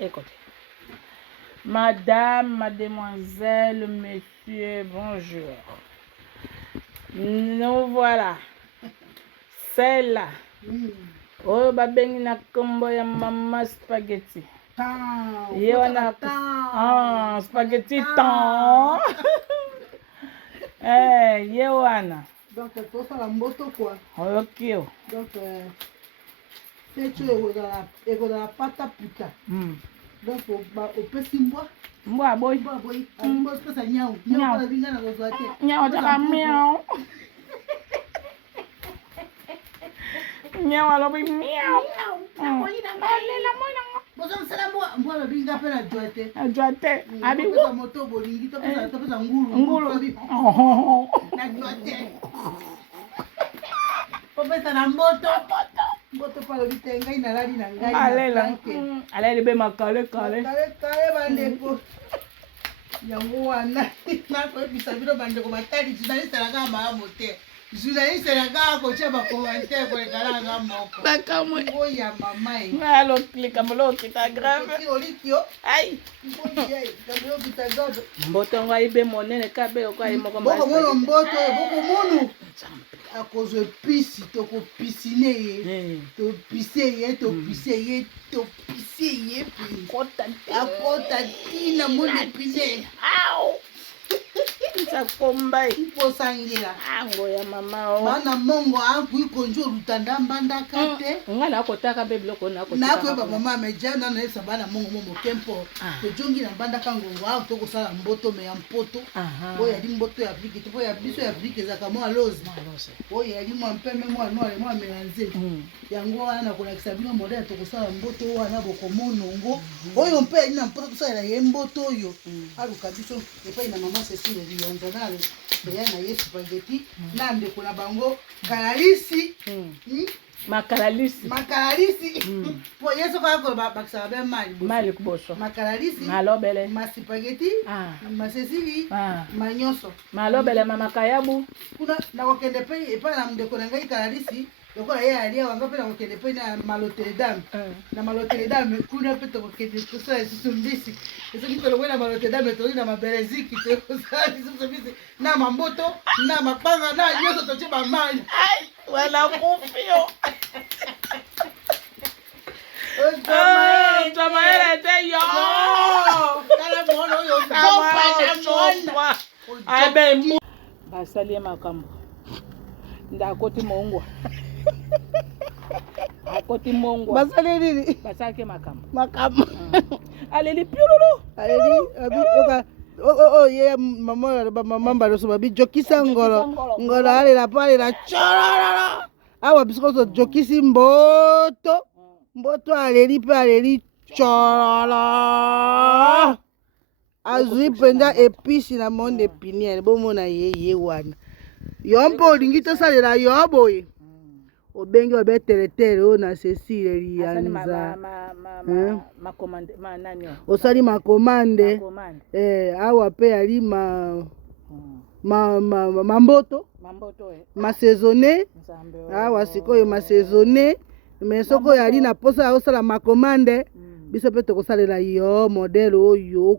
Écoutez. Madame, mademoiselle, monsieur, bonjour. Nous voilà. Celle-là. Oh, babengi na kombo ya mama spaghetti. Yewana spaghetti tan. Yewana. Donc, il faut faire la moto quoi. Ok. Donc, c'est tu es la pâte à puta. Donc, au petit bois. Mbwa boy. Mbwa boy. Mbwa ça nyao. Nyao la binga na kozwate. Nyao taka miao. Nyao alobi miao. Alela moina. Bozo sala mbwa la binga pe na joate. Joate. Abi wo moto bolingi to pesa ngulu. Ngulu. Na joate. Popesa na moto. Moto palo bitenga inalali na ngai. Alela. Alela be makale kale. Kale bandeko. Yango wana na ko bisa biro bandeko matali journaliste la kama mote. Journaliste la kama ko cheba commentaire ko kala nga moko. Bakamwe. Oya mama e. Ngalo klika mlo kita grave. Olikio. Ai. Oye, kamlo kita godo. Mboto ngwa ibe monene kabe ko ai moko mboko mono mboto boko mono. Akozwe pisi toko pisine ye. To pise ye. Akota tina mone pise. Au. Kombai posangila ango ya mama o bana mongo aku ikonjo lutanda mbanda kate ngana akotaka be biloko na akotaka na ko ba mama mejana na esa bana mongo momo tempo to jongi na mbanda kango wa to ko sala mboto me ya mpoto oya di mboto ya briki to ya biso ya briki za kama lozi oya di mwa mpeme mwa no ale mwa melanze yango wana ko lakisa bino modele to ko sala mboto wana boko monongo oyo mpe ina mpoto ko sala ye mboto oyo aluka biso epa ina mama Cecile Nzanale na Yesu spaghetti na ndeko na bango kalalisi makalalisi po Yesu ko bakisa be mali kuboso makalalisi malobele spaghetti Cecile manyoso malobele mama kayabu kuna na kokende pe epa na ndeko na ngai kalalisi lokola ye alia wanga pe na kokende pe na malotere dame na malotere dame kuna pe to kokende to sa sumbisi eso kito lokola malotere dame to na mabeleziki to sa sumbisi na mamboto na mapanga na yoso to cheba mali ai wala kufio Tamaera te yo kala mono yo topa abe mu basalie makambo ndakoti mongwa akoti mongwa basale nini basake makambo aleli piululu aleli abi oka ye mama mbaloso babi jokisa ngolo alela pale na chororo awa bisiko so jokisi mboto aleli pe aleli chororo azui penda episi na monde piniere bomona ye wana yompo olingi tosalela yo boye obengi obeteletele o na Cecile Lianza osali makomande awa pe ali mamboto masaisonné awa sikoyo masaisonné mais soko yali na posa ya osala makomande biso pe tokosalela yo modele oyo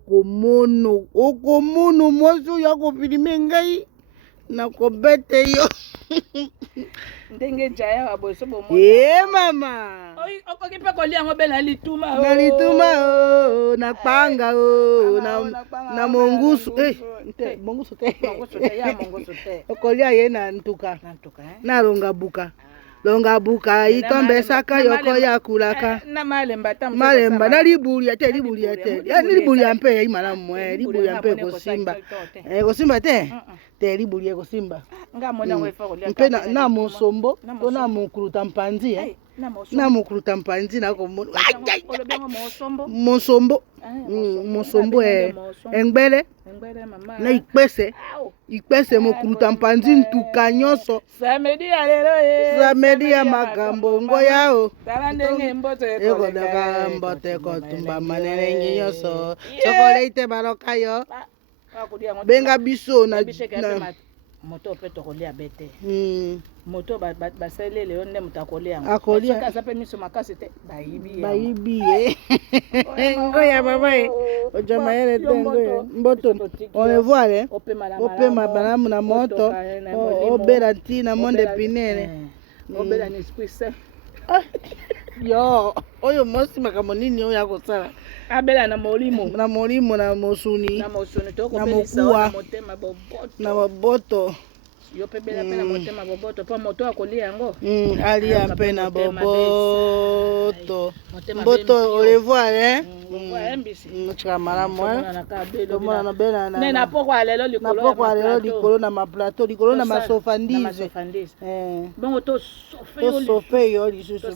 okomono mwasi oyo akofilime ngai nakobete yo ndenge jaya wa boso bomo mama oi okoki pe kolia ngobe na lituma na panga na mongusu mongusu te ya mongusu te okolia ye na ntuka na longa buka itombe saka yoko ya kulaka na malemba na libulia te libulia mpe ya imala mwe libulia mpe kosimba te libulia kosimba mpe na mosombo to na mokuluta mpanzi na mokuluta mpanzi na komono mosombo engbele na ikpese mokuluta mpanzi ntuka nyonso samedi ya makambo ngo yao ekodaka mbote kotumba manene nyonso sokole ite baroka yo benga biso na moto pe to kolia bete Mm. moto basalele yo nde moto akolia Akolia. soki aza pe miso makasi te bayibi Bayibi ngoya baba ojama yele te ngoya mboto on le voit le opema balamu na moto obela ntina monde pinene obela na esprit saint yo oyo mosi makambo nini oyo akosala abela na molimo na mosuni tokobelisa na motema boboto na boboto yo pe bela pe na motema boboto po moto akolia yango alia mpe na boboto mboto on le voit le chika malamu tomona na bela na poko alelo likolo na maplateau likolo na masofandise bongo to sofe yo lisusu